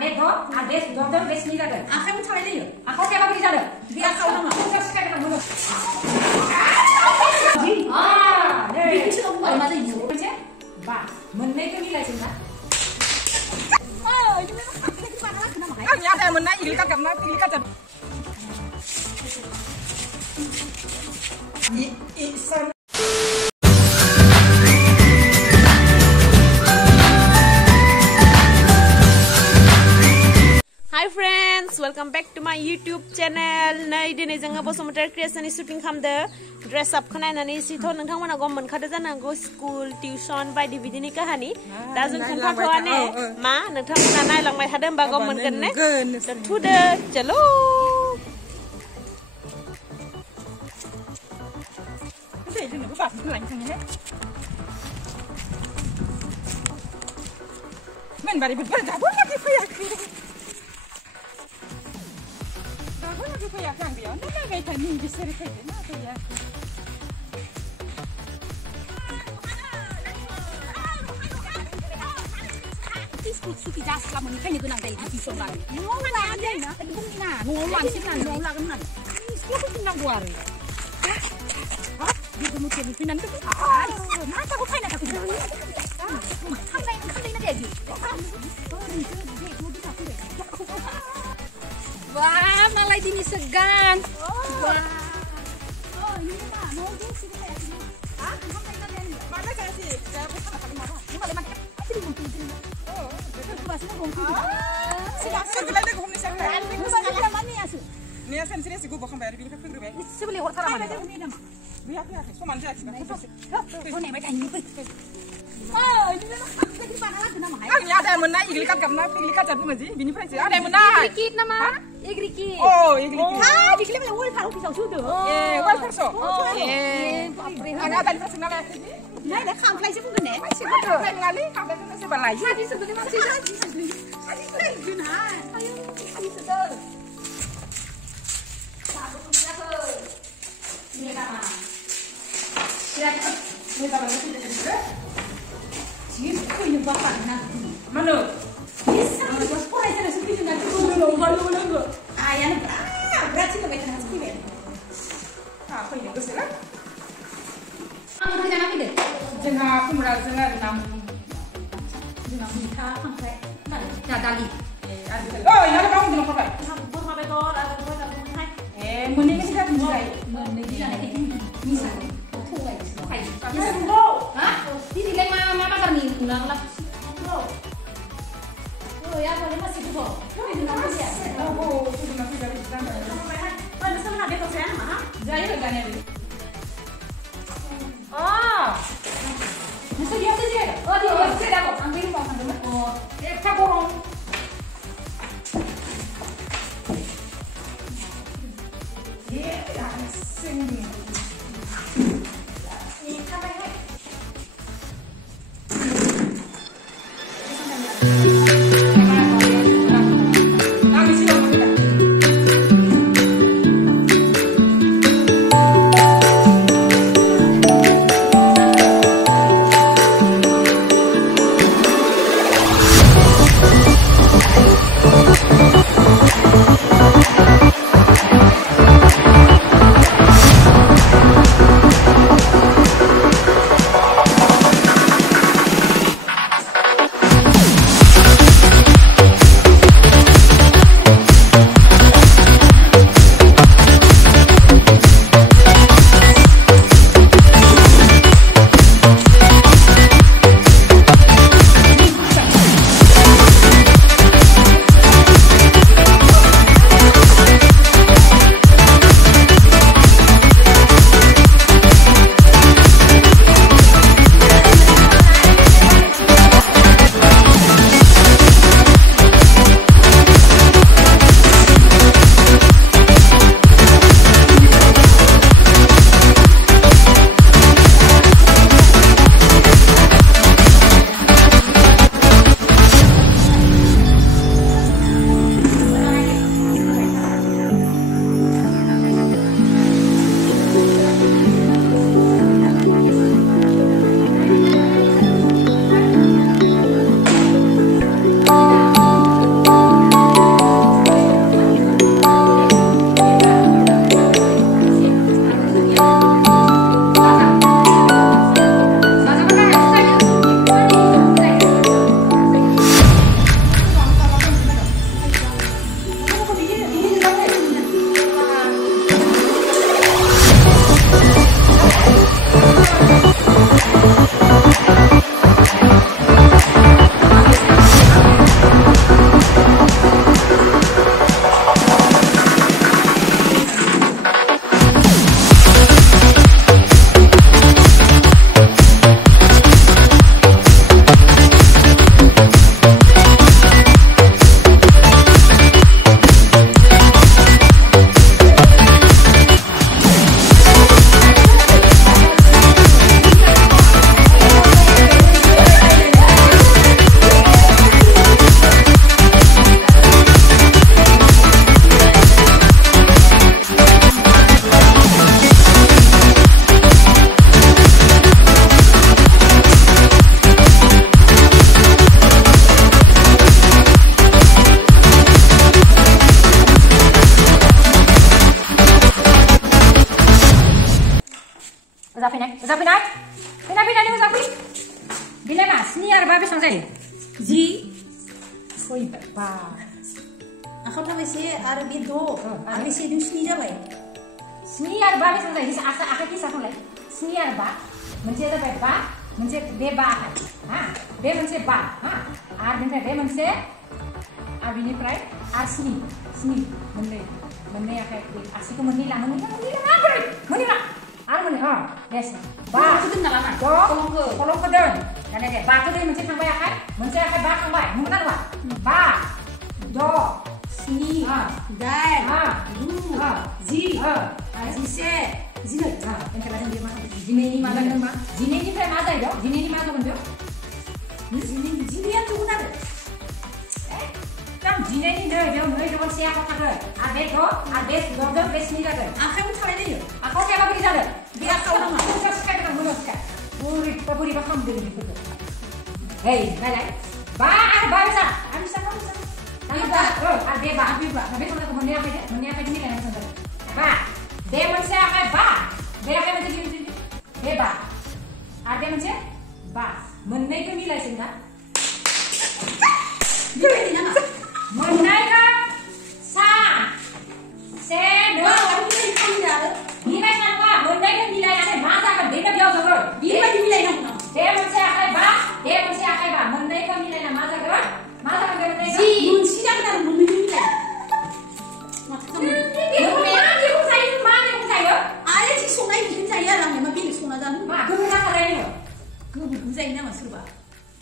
Adeto, ades, dodor, besni jaga. Akhir mu cari dia. Aku siapa beri jaga? Dia kau nama. Saya suka dengan dulu. Dia kecil aku malah ada ibu. Macam, bah, menai tu nilai cina. Oh, ini memang pakai di mana lagi nama? Ang ya ada menai ilikat karena ilikat jam. Isan. Hi friends, welcome back to my YouTube channel. Nay dini janga Bosumtar creation shooting khamda dress up khana nani sitho nangthangmana gom monkada janango school tuition by dvd ni kahani da jun khanta thwane ma nangthangmana nai langmai thadam ba gom monkan ne thude chalo Thế thì nó cứ bạc lạnh thằng hết. Mình bảo đi bật cả bốn cái phơi ya kan dia. Nana gay tani di seri kai na to ya. Disku suki jas lama ni kan ni gunang dai di solan. Ngong la dai na, bung ni na, ngong wan sip na, ngong la kan nan. Disku ku tinang duar. Ha? Di tu mungkin pinan tu. Mata ko kai na ka ku. Kan dai na dai di. Wah, malah ini segan. Wah. Oh, ini mah mau dia sini ya. Ah, Mana kasih? Saya bukan apa marah. ini malah apa di mungkin ini. Oh, betul bahasa mungkin. Sudah sebelah ni gum ni saya. Ini bahasa mana ya, Su? Ni asan sini sih gua bukan bayar bil kafir be. Ini sebeli orang mana? Ini dah. Biar biar. So manja sih. Oh, ni macam ini. Oh, ini memang apa di mana lagi nama? Ang ya ada menai ilikat karena ilikat jam maji. Bini price ada menai. Igrikit nama. Igrikit. Oh, ilikat. Ah, di sini wal taruh pisau sudah. Wal perso. Ang ada di personal ya. Nah, dah kam fly sih pun kena. Masih betul. Saya ngali kamu tu masih balai. Tadi sebelum masih tadi. Tadi fly guna. Ayo, tadi sedar. Ini apa? Siapa? Ini apa? Siapa yang bapak nak? Mana? Bisa, bos pola itu nasi pisang nak turun, malu. Ayah, berat sih lebih nasi pisang. Apa ini tu sih? Ang kerja nak ide? Jangan aku merasa jangan Jangan minta sampai dadali. Oh, ini ada kamu jangan pakai. Bos sampai kau ada kau tak pakai. Mending kita tidak mulai. Mending nak itu misal. Tuh guys, pakai. Bisa dulu. Hah? Di sini mama kami ulang lah. Oh ya, boleh masih tu. Boleh dengan masih. Oh, sudah masih dari sana. Mana sama nak betul saya mah? Jaya leganya ni. Ah, Mesti dia tu dia. Oh dia saya dah ambil uang dulu. Oh, tak bohong. Yeah, sing. मोजां फैनाय फैनानै मोजां फै बिलाय मा 7 आरो 5 बेसेबां जायो 10 फैबाय बा आखायाव थाबाय से आरो बे 6 आरो बे 7 जों 7 जाबाय 7 आरो 5 बेसेबां जायो आखाइ हिसाबखौलाय 7 आरो 5 मोनसेया जाबाय 5 मोनसे बे 5 आखाइ हा बे मोनसे 5 हा आरो बेनिफ्राय बे मोनसे आरो बिनिफ्राय आरो 7 मोननै आखाइ आसिखौ मोननै ला आरो मोननै देस 5 दोन नामा ना कलमखौ दोन दाना दे 5 खौ दै मोनसे थांबाय आखाइ मोनसे आखाइ 5 थांबाय नंगौना नङा 5 6 7 8 9 10 आरो 11 12 entar ada di mana जिनैनि मा जागोन मा जिनैनिफ्राय मा जायो जिनैनि मा जागोन बेयाव जिनैया थुगोन आरो एकदम जिनैनि नै बेयाव नै दबल से आखाइ थागोन आरो बे 6 आरो बे 6 जों बे 7 जागोन आखायाव थाबाय जायो आखायाव थायाबा बोरै जागोन बे आखायाव नामा मोजां सिखायदों मोजां सिखाय बोरैबा खालामदों बेफोरखौ हेय नायलाय 5 आरो 5 बेसा आरो बेसा आरो बे 5 बे समखौ मोननै आखाइजों मिलायना मोजां जागोन 5 बे मोनसे आखाइ 5 बे आखाइ मोनसे बे 5 आरो बे मोनसे 5 मोननैखौ मिलायसै ना बेबायदि नामा मोननैखौ सा से नै बेबायदि नङा मोननैखौ मिलायनानै मा जागोन बेनो बेयाव जागोन बेबायदि मिलायनांगौ नामा बे मोनसे आखाइ 5 बे मोनसे आखाइ 5 मोननैखौ मिलायना मा जागोन बे मोननैखौ मोनसे जागोन आरो मोननैखौ मिलाय माथो आरो जि संनाय बिदिनो जायो आरो आंलाय मा बेलेग संना जानो मा गोबोर जाखालाय नोङो गोबोरखौ जायो नामा सोरबा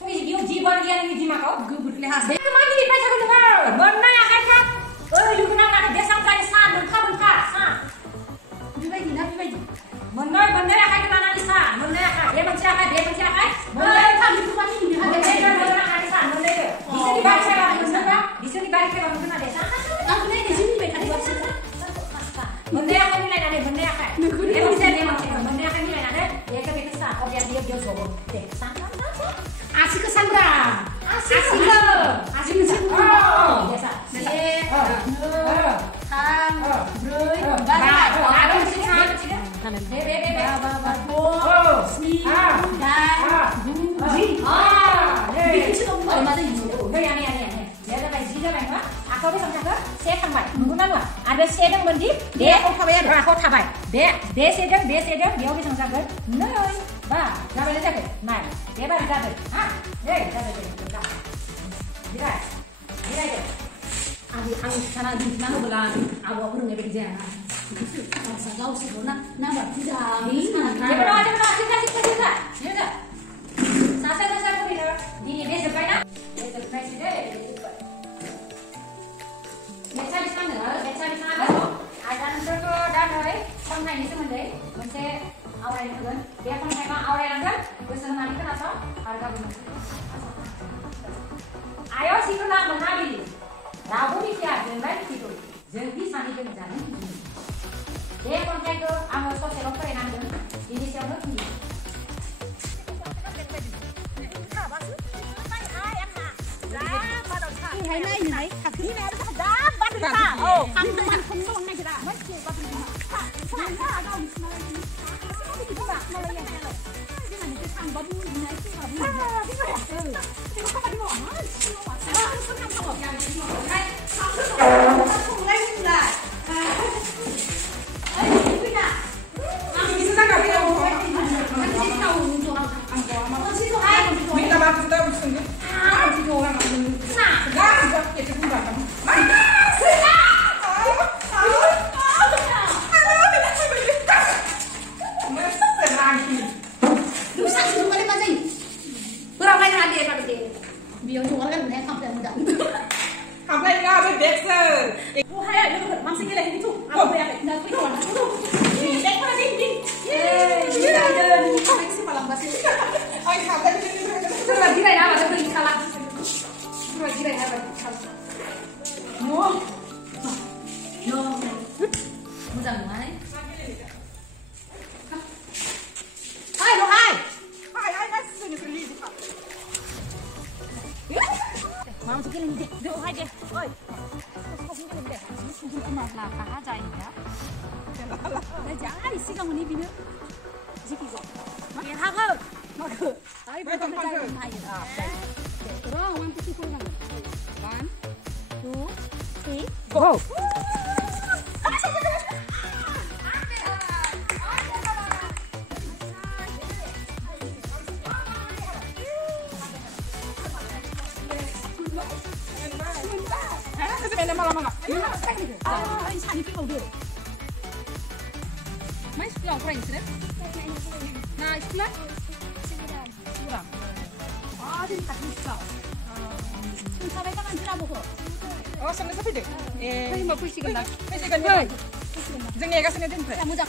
बेयाव जिबन गैया नोंनि दिमागाव गोबोरखौलाय हास बेखौ मा गिदिर बायसा होनो नोङो मोननै आखाइखौ लोगो नांनानै बेसेबां जायो सा मोनखा सा बेबायदि ना बेबायदि मोननै आखाइखौ लानानै सा मोननै आखाइ बे मोनसे आखाइ मोननै थालिरखौ मानि हिनो बिसोरनि बारि फैबा मोनगोन ना दे सा आं नायनो जि मिलाय थादों मोननै आखाइ मिलायनानै मोननै आखाइ बे मोनसे मोननै आखाइ मिलायनानै बेखौ सा अब्ला बेयाव जगो दे सा आसिखौ सानब्रा आसिखौ desa 1 2 3 Ang sana di mana bulan awak pun nggak kerja na. Masa kau sih na nama tidak ni. Ayo sih kena mengambil. Rabu ni siapa yang baik itu? Jadi sani ke jalan ini. Dia kontak ke amo sosial lokal yang ada. Ini siapa lagi? Hai này này, thật khí này nó đá bắt được ta. Không không này kìa. Mất chịu bắt được. Sao sao đâu. Các bạn nó lấy cái này. Nhưng mà những cái thằng bấm như này chứ mà. Thì nó không phải bỏ nó. Biar jual kan naik sampai mudah. Apa yang ada Dexter? Oh hai, itu masih gila itu. Apa yang nak pergi mana? Dek mana ding. Yeay, ada ni kamu sih malam basi. Ay, apa yang Lagi dah apa tu beli salah. Lagi dah apa salah. No. No. Mudah mana? Hai, lo hai. Ay, nasıl seni Mau sekali ni deh. Duk hai deh. Oi. Kau sini deh. Sini kena lah apa aja ini ya. Dah jangan isi kamu ni bina. Jiki kau. 하고 막 아이 Welcome, Hunter. 그럼 one two three 하고 1 2 3 Go. 아, 이 산이 필요 없어. 많이 시끄러워, 그래, 있으래? 나 시끄러워? 시끄러워. 아, 지금 같은 시끄러워. 사회 가만 들어보고. Sana sa pwede. 저희 뭐 불식은 나. Pwede ganyan. Jangan kasi natin pre. 자, 모자.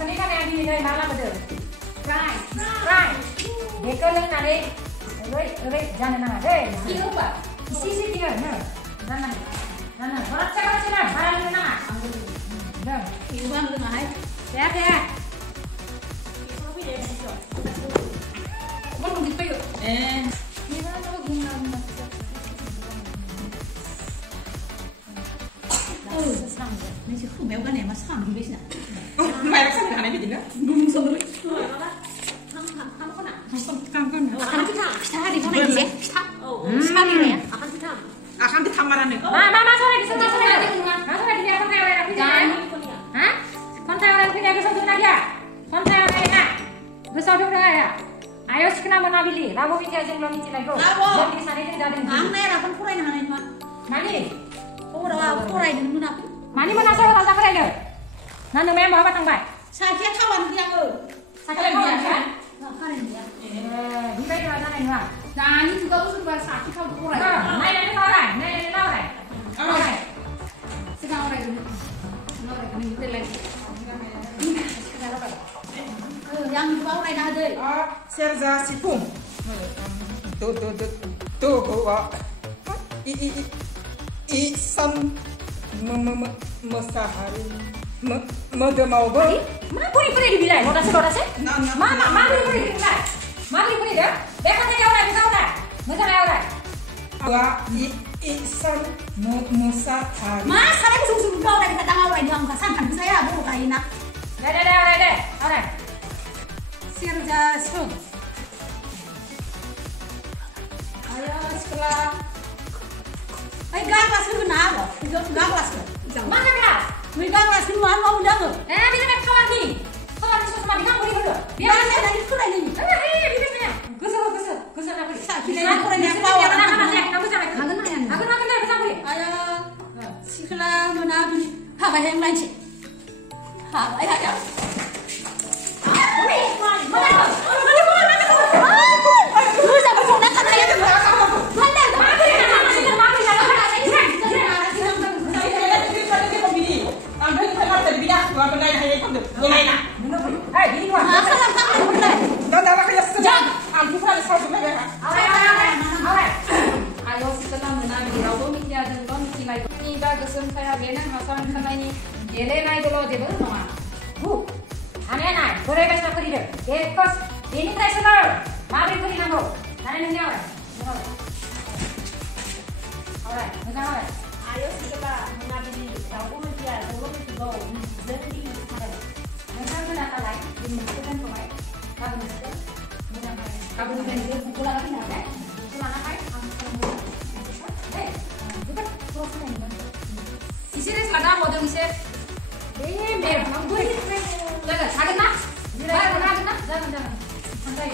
Sini kan yang di nơi mana betul? Right, right. Dekor yang nade, jangan nade deh. Iya pak. Sisi dia, jangan. Orang cakap cina, barang itu nana. Dah. Iya bang, lu nggak hai? Ya. Mau nunggu itu yuk. Gimana kalau guna? Ini sih aku mau kan ya mas ham di sini. May raksan ka na bigla. Nung sama lu. Kan kita hari mana sih? Kita. Sekali ya. akan ditamaran nih. Mama sore di sana sore. Masuk lagi dia kontai orang punya. Hah? Kontai orang punya ke satu lagi ya? Kontai orang ya? Besar dulu ya. Ayo sekarang mau nabili. Ramu bikin aja belum bikin lagi. Jadi di sana itu jadi. Ang naira kan kurai na hanin ma. Mani. Kurai din muna. Mani mana sore tak kurai deh. Nanti memang apa tangkai? Sakit kawan dia ke. Sakit kawan kan? Karen dia. Di baik mana nih mah? Dan ini juga usul bahasa sakit kawan kurai. Naik ini orang. Sedang orang ini. Orang ini lagi. Yang di bawah ada ada. Serza sipum. Tuh gua. Isan mesahari mau beri. Ma puri dibilang. Mau dasar. Ma puri dibilang. Ma puri dah. Dekat aja orang bisa orang. Masa orang. Gua isan mesahari. Mas, saya musuh kau dari kita tanggal orang yang kasan saya bu kaina. Deh. Orang. Sirja sum. Ayo sekolah. Ay gaglas dulu nago. Gaglas ke. Mana kelas? May gaglas dulu mau udah ke. Bisa kan kawan nih. Kawan itu sama di kampung dulu. Biar saya dari sekolah ini. Bisa. Gusur apa? Aku orang yang bawa. Aku deh bisa beli. Ayo sekolah menabu. Haba yang lain sih. Haba ayo. Ini treasure. Mari beri kamu. Nana ini orang. Alright, alright. Ayo sekolah mengambil tahu dia belum go. Jadi mana data lain dimasukkan ke mana? Kamu ini sekolah lagi nggak? Kemana kai? Juga terus ini. Isinya selada mau dong isi. Mer, mampu ini. Jangan, sakit nak? Jangan. Santai.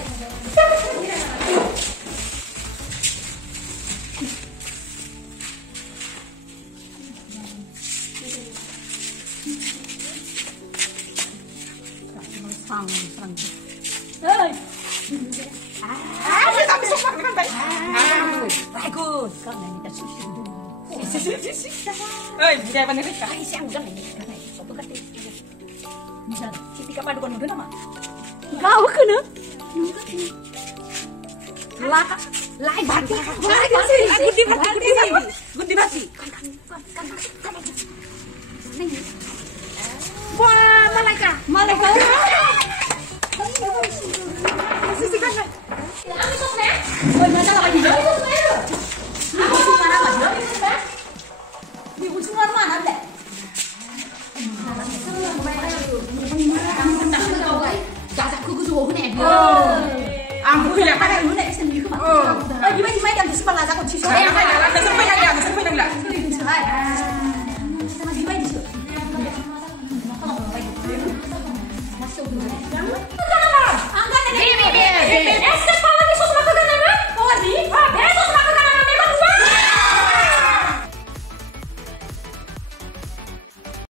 Sang. Tapi sempat kan baik. Bagus. Kau nanya kita susu dulu. Dia apa nih Rika? Ay, siang udah nih. Sopo kate. Bisa. Siti kapan dukun udah nama? Kau kena. Lai bati. Gundi bati. Wah, Malaika. Sisi kan. Ami tuh nih. Oi, mana lagi? Ami tuh nih. Aku sih mana mana? Ami tuh nih. Di ujungan mana deh? Jaga kuku suhu nih. Aku ya kan. Lu nih sendiri ke mana? Oh, gimana yang di sebelah aku sih. Saya apa ya? Sampai enggak? Masuk dulu.